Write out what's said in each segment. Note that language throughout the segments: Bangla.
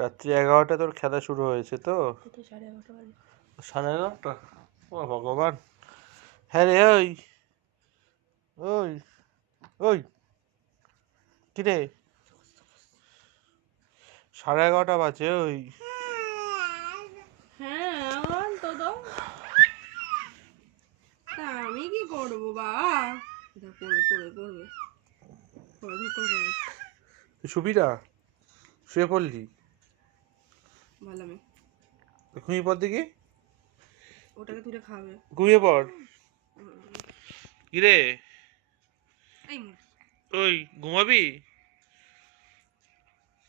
রাত্রি 11টা তোর খেলা শুরু হয়েছে তো? তো 11:30 বাজে। 11:30? ও ভগবান! হ্যাঁ রে, ওই ওই ওই কিরে, 11:30 বাজে। ওই হ্যাঁ আমার তো দাও। তা আমি কি করবো বাবা? এটা করবে করবে করবে করবে করবে। তুই শুবি না? শুয়ে পড়লি? ভালো আমি ঘুমিয়ে পড় দেখি। ওটাকে তুলে খাবে। ঘুমিয়ে পড়। কিরে, এই ওই ঘুমাবি?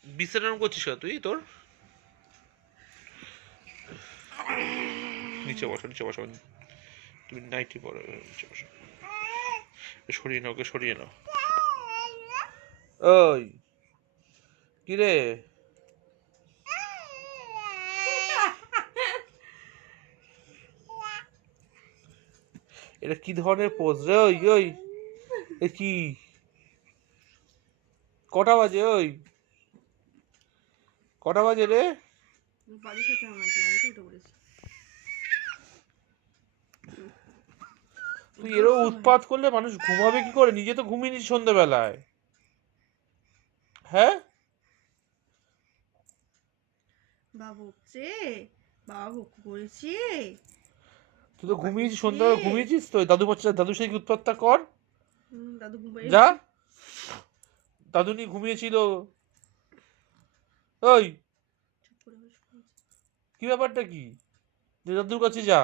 বিশ্রাম করছিস তুই? তোর নিচে বসো, নিচে বসো। তুমি নাইটি পরো, নিচে বসো। সরিয়ে নাও, ওকে সরিয়ে নাও। ওই কিরে, এটা কি ধরনের পোজ রে? ওই ওই এ কি? কটা বাজে? ওই কটা বাজে রে? বাড়ির সাথে আমার কি, আমি তো উঠে পড়েছি। তুই এরকম উৎপাত করলে মানুষ ঘুমাবে কি করে? নিজে তো ঘুমিয়ে নিস সন্ধ্যাবেলায়। হ্যাঁ, বাবা বকছে, বাবা বক করেছে। তুই তো ঘুমিয়েছিস সন্ধ্যাবেলা, ঘুমিয়েছিস তো। দাদু বাচ্চা, দাদুর সাথে উৎপাতটা কর। দাদু ঘুম যা, দাদু নিয়ে ঘুমিয়েছিল। ওই কি ব্যাপারটা কি? যে দাদুর কাছে যা,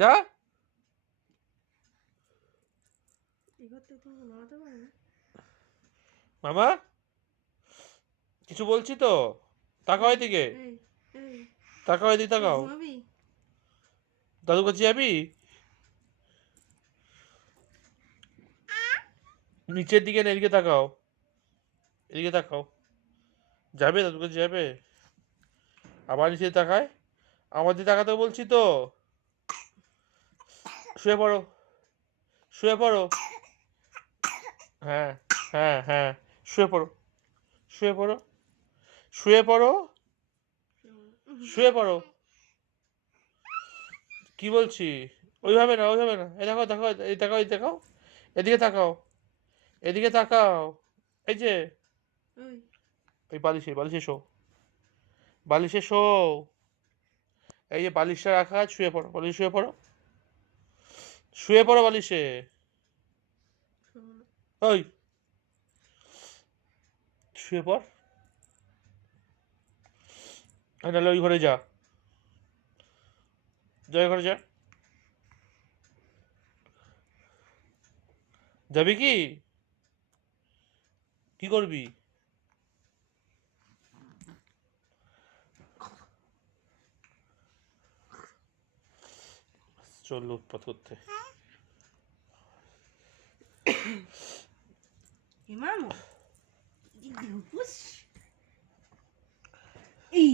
যা। এবার তো তুমি নামাতে পারো না। মামা কিছু বলছি তো, তাকাও এদিকে, তাকাও এদিকে, তাকাও। দাদুর কাছে যাবি? নিচের দিকে না, এদিকে তাকাও, এদিকে তাকাও। যাবে দাদুর কাছে যাবে? আবার নিচে তাকায়। আমার দিকে তাকাতে বলছি তো। শুয়ে পড়ো, শুয়ে পড়ো। হ্যাঁ হ্যাঁ হ্যাঁ, শুয়ে পড়ো, শুয়ে পড়ো, শুয়ে পড়ো, শুয়ে পড়ো। কি বলছি? ওইভাবে না, ওইভাবে না। এই দেখো, দেখো, এই দেখাও, এই দেখাও, এদিকে তাকাও, এদিকে তাকাও। এই যে এই বালিশে, বালিশে শো, বালিশে শো। এই যে বালিশটা রাখা আছে, শুয়ে পড়ো, বালিশে শুয়ে পড়ো, শুয়ে পড়ো বালিশে। ওই শুয়ে পড়। নাহলে ওই ঘরে যা, যা ওই ঘরে যা। যাবি কি? কি করবি? চল উৎপাত করতে। এই